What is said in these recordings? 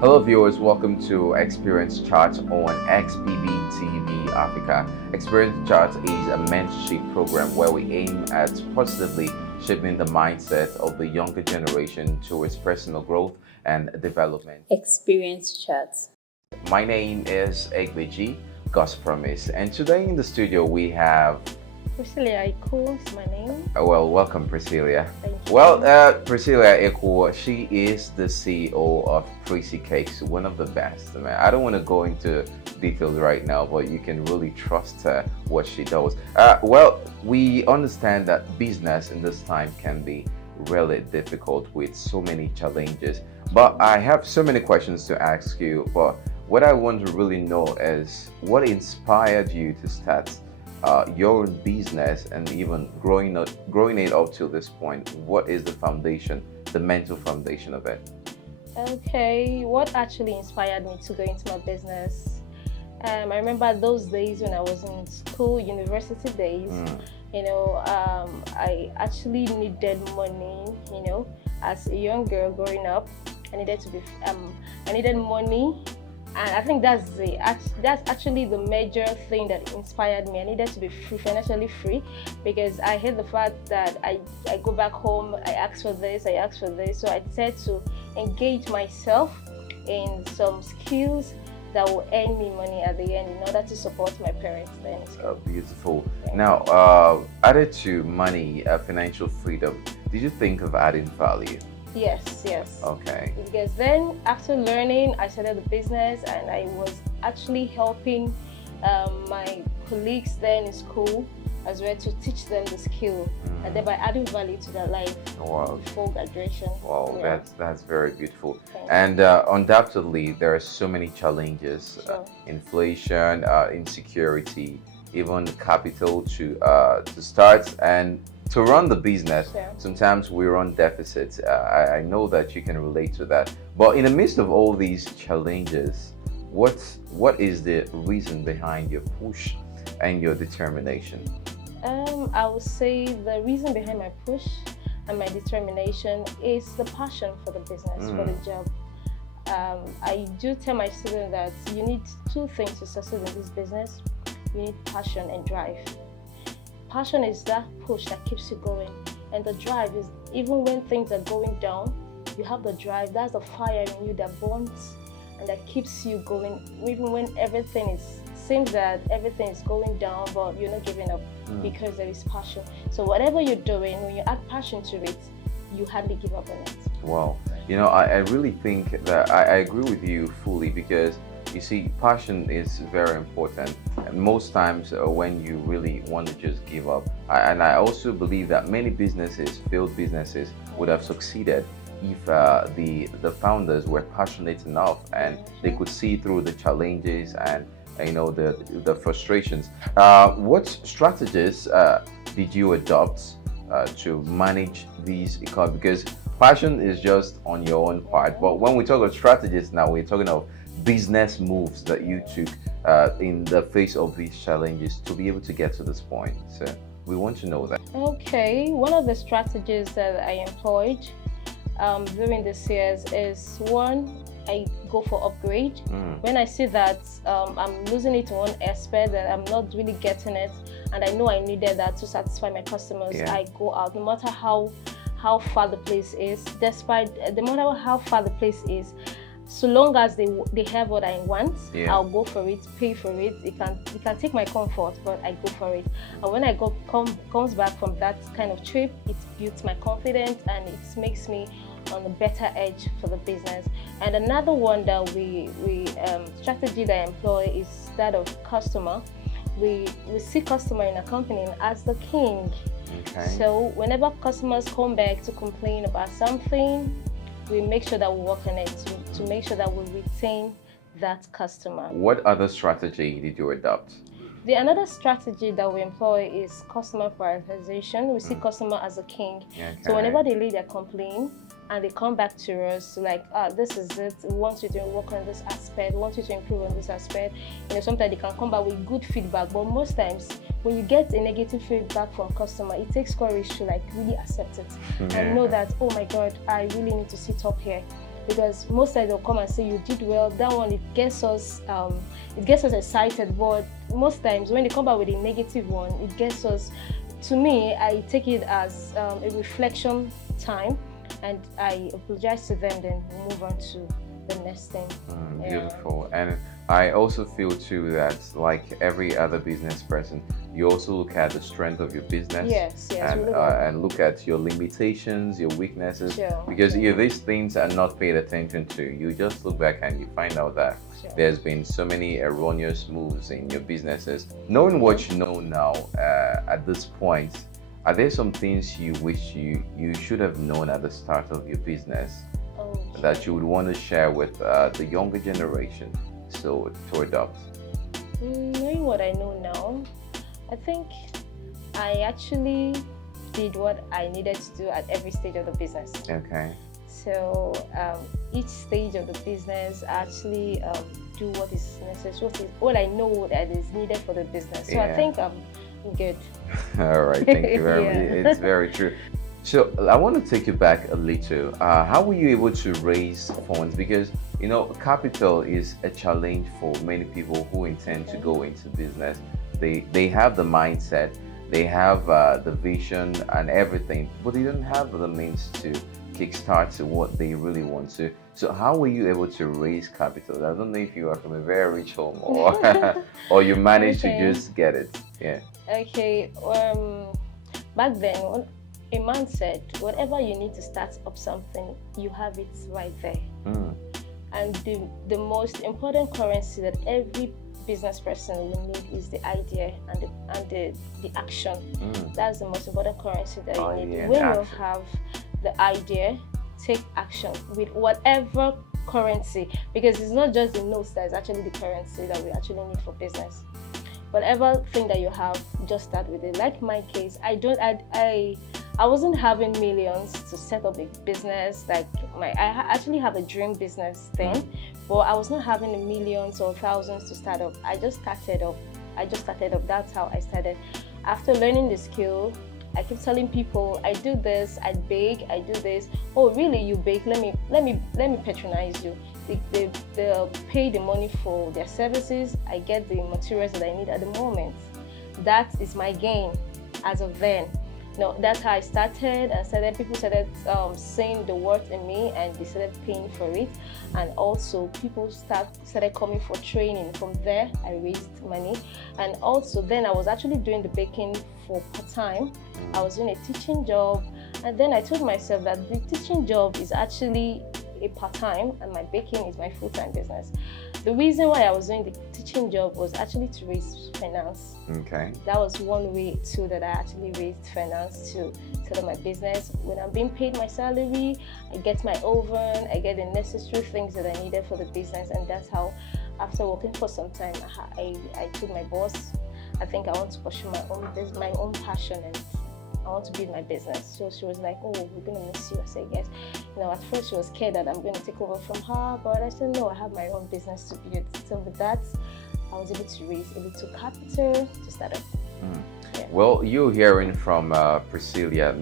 Hello viewers, welcome to Experience Chat on XBB TV Africa. Experience Chat is a mentorship program where we aim at positively shaping the mindset of the younger generation towards personal growth and development. Experience chat. My name is Egbeji, God's Promise, and today in the studio we have Priscilla Iko is my name. welcome Priscilla. Thank you. Priscilla Eko, she is the CEO of Pricy Cakes, one of the best. Man, I don't want to go into details right now, but you can really trust her what she does. We understand that business in this time can be really difficult with so many challenges. But I have so many questions to ask you. But what I want to really know is what inspired you to start your own business and even growing it up to this point. What is the foundation, the mental foundation of it? Okay, what actually inspired me to go into my business? I remember those days when I was in school, university days. I actually needed money. As a young girl growing up, I needed to be. I needed money. And I think that's actually the major thing that inspired me. I needed to be free, financially free, because I hate the fact that I go back home, I ask for this, I ask for this. So I decided to engage myself in some skills that will earn me money at the end in order to support my parents then. Beautiful. Now, added to money, financial freedom, did you think of adding value? Yes. Okay. Because then after learning, I started the business and I was actually helping my colleagues then in school as well to teach them the skill and thereby adding value to their life before graduation. Wow, Yeah. that's very beautiful. Thank And undoubtedly, there are so many challenges: Sure. inflation, insecurity, even capital to start and to run the business. Sure. Sometimes we run deficits. I know that you can relate to that. But in the midst of all these challenges, what is the reason behind your push and your determination? I would say the reason behind my push and my determination is the passion for the business, for the job. I do tell my students that you need two things to succeed in this business. You need passion and drive. Passion is that push that keeps you going, and the drive is even when things are going down, you have the drive. That's the fire in you that burns and that keeps you going, even when seems that everything is going down, but you're not giving up because there is passion. So whatever you're doing, when you add passion to it, you hardly give up on it. Wow. I really think that I agree with you fully, because you see, passion is very important. And most times when you really want to just give up, I also believe that many businesses, failed businesses, would have succeeded if the founders were passionate enough and they could see through the challenges and the frustrations. What strategies did you adopt to manage these? Because passion is just on your own part, but when we talk of strategies now, we're talking of business moves that you took in the face of these challenges to be able to get to this point. So we want to know that. Okay, one of the strategies that I employed during this years is one, I go for upgrade. When I see that I'm losing it in one aspect, that I'm not really getting it, and I know I needed that to satisfy my customers, I go out, no matter how far the place is, no matter how far the place is, so long as they have what I want, I'll go for it, pay for it. It can take my comfort, but I go for it. And when I comes back from that kind of trip, it builds my confidence and it makes me on a better edge for the business. And another one that we strategy that I employ is that of customer. We see customer in a company as the king. Okay. So whenever customers come back to complain about something, we make sure that we work on it to make sure that we retain that customer. What other strategy did you adopt? Another strategy that we employ is customer prioritization. We see customer as a king. Okay. So whenever they lay their complaint and they come back to us like, this is it, we want you to work on this aspect, we want you to improve on this aspect. Sometimes they can come back with good feedback, but most times when you get a negative feedback from customer, it takes courage to really accept it and know that, oh my God, I really need to sit up here because most times they'll come and say you did well. That one, it gets us excited. But most times when they come back with a negative one, it gets us. To me, I take it as a reflection time, and I apologize to them, then move on to the next thing. Beautiful. And I also feel too that, like every other business person, you also look at the strength of your business. Yes, and look at your limitations, your weaknesses. Sure, because sure. if these things are not paid attention to, you just look back and you find out that there's been so many erroneous moves in your businesses. Knowing what you know now, at this point, are there some things you wish you should have known at the start of your business that you would want to share with the younger generation so to adopt? Knowing what I know now, I think I actually did what I needed to do at every stage of the business. Okay. So each stage of the business, I actually do what is necessary, what I know that is needed for the business. So I think I'm good. All right, thank you very much. It's very true. So I want to take you back a little. How were you able to raise funds? Because capital is a challenge for many people who intend to go into business. They have the mindset, they have the vision and everything, but they don't have the means to kickstart what they really want to. So how were you able to raise capital? I don't know if you are from a very rich home or or you managed to just get it. Yeah. Okay. Back then, a man said, whatever you need to start up something, you have it right there. And the most important currency that every business person will need is the idea and the action. That's the most important currency that you need. When you have the idea, take action with whatever currency, because it's not just the notes that is actually the currency that we actually need for business. Whatever thing that you have, just start with it. Like my case, I wasn't having millions to set up a business. Like I actually have a dream business thing, but I was not having millions or thousands to start up. I just started up. That's how I started. After learning the skill, I keep telling people, I do this, I bake, I do this. Oh, really? You bake? Let me patronize you. They'll pay the money for their services. I get the materials that I need at the moment. That is my gain as of then. That's how I started. People started seeing the worth in me, and they started paying for it. And also people started coming for training. From there, I raised money. And also then I was actually doing the baking for part-time. I was doing a teaching job. And then I told myself that the teaching job is actually a part-time and my baking is my full-time business. The reason why I was doing the teaching job was actually to raise finance. Okay. That was one way too that I actually raised finance to set up my business. When I'm being paid my salary, I get my oven, I get the necessary things that I needed for the business, and that's how, after working for some time, I told my boss, I think I want to pursue my own passion, and I want to build my business. So she was like, oh, we're going to miss you. I said, yes. At first she was scared that I'm going to take over from her, but I said, no, I have my own business to build. So with that, I was able to raise a little capital to start up. Yeah. Well, you're hearing from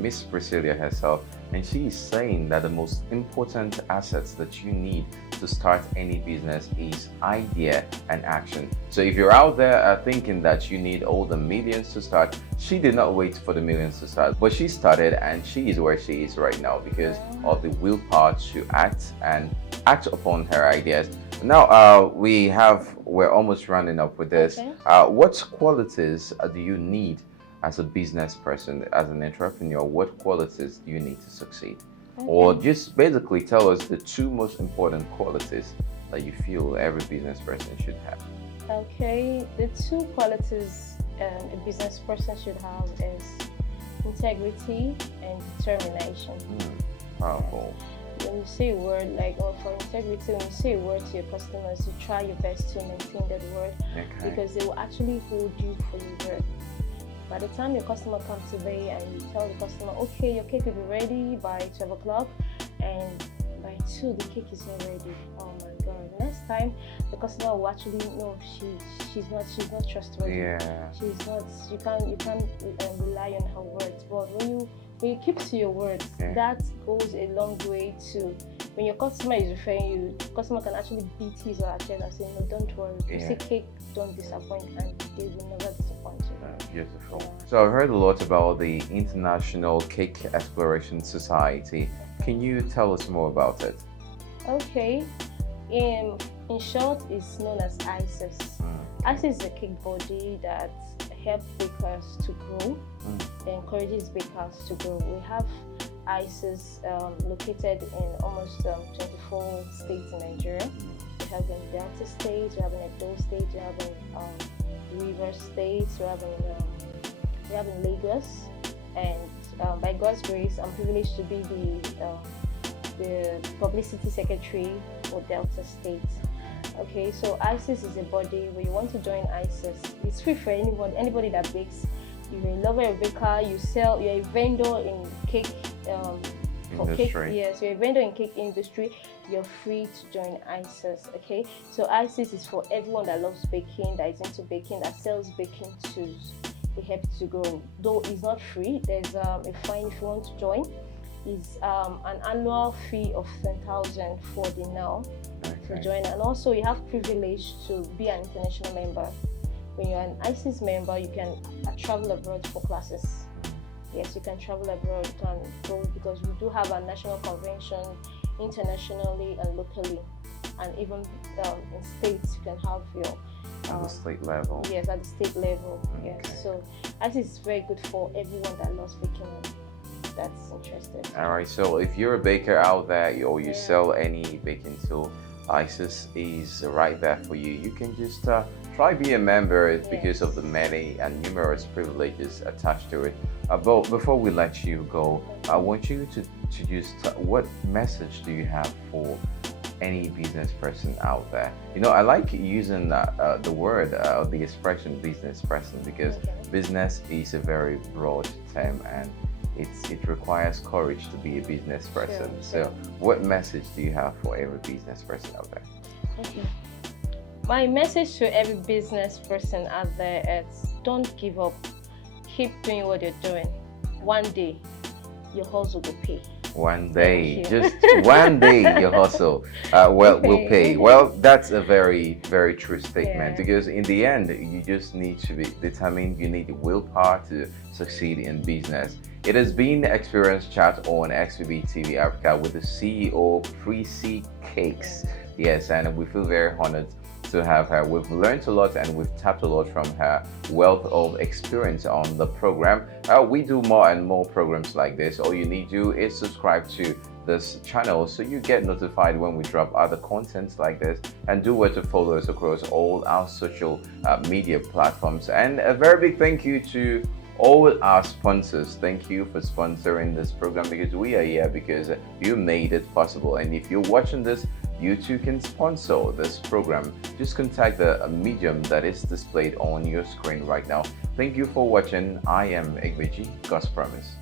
Miss Priscilla herself, and she is saying that the most important assets that you need to start any business is idea and action. So if you're out there thinking that you need all the millions to start, she did not wait for the millions to start, but she started, and she is where she is right now because of the willpower to act upon her ideas. Now we're almost rounding up with this. Okay. What qualities do you need as a business person, as an entrepreneur? What qualities do you need to succeed? Okay. Or just basically tell us the two most important qualities that you feel every business person should have. Okay, the two qualities a business person should have is integrity and determination. Powerful. When you say a word, like, or for integrity, when you say a word to your customers, you try your best to maintain that word, because they will actually hold you for your word. By the time your customer comes today and you tell the customer, okay, your cake will be ready by 12 o'clock, and by 2 the cake is not ready. Oh my God. Next time the customer will actually know she's not trustworthy. Yeah. She's not, you can't rely on her words. But when you keep to your words, that goes a long way to when your customer is referring you, the customer can actually beat his or her chest and say, no, don't worry. You see, cake don't disappoint, and they will never disappoint you. Beautiful. So I've heard a lot about the International Cake Exploration Society. Can you tell us more about it? Okay. In short, it's known as ICES. ICES is a cake body that helps bakers to grow, encourages bakers to grow. We have ICES located in almost 24 states in Nigeria. We have in Delta State, we have in Edo State, we have in Rivers State, we have in Lagos, and by God's grace, I'm privileged to be the publicity secretary for Delta State. Okay, so ICES is a body. When you want to join ICES, it's free for anybody that bakes. You're a lover, a baker, you're a vendor in cake industry. Yes, you're a vendor in cake industry, you're free to join ICES. Okay, so ICES is for everyone that loves baking, that is into baking, that sells baking tools. It helps to grow. Though it's not free, there's a fine if you want to join. Is an annual fee of 10,000 for the now to join, and also you have privilege to be an international member. When you're an ICES member, you can travel abroad for classes. Yes, you can travel abroad, you can go, because we do have a national convention internationally and locally, and even in states you can have your at the state level. Yes, at the state level. Yes, so ICES is very good for everyone that loves baking that's interested. All right, so if you're a baker out there or you sell any baking tool, ICES is right there for you. You can just try be a member because of the many and numerous privileges attached to it. But before we let you go, I want you to just what message do you have for any business person out there? You know, I like using the word, the expression business person, because business is a very broad term, and it requires courage to be a business person. So what message do you have for every business person out there? Okay. My message to every business person out there is don't give up. Keep doing what you're doing. One day, your hustle will pay. One day, just one day, your hustle will pay. Well, that's a very, very true statement, because in the end, you just need to be determined. You need the willpower to succeed in business. It has been Experience Chat on XBB TV Africa with the CEO, Pricy Cakes. Yes, and we feel very honored to have her. We've learned a lot and we've tapped a lot from her wealth of experience on the program. We do more and more programs like this. All you need to do is subscribe to this channel so you get notified when we drop other contents like this, and do what to follow us across all our social media platforms. And a very big thank you to all our sponsors. Thank you for sponsoring this program, because we are here because you made it possible. And if you're watching this, you too can sponsor this program. Just contact the medium that is displayed on your screen right now. Thank you for watching. I am Igbeji. God's promise.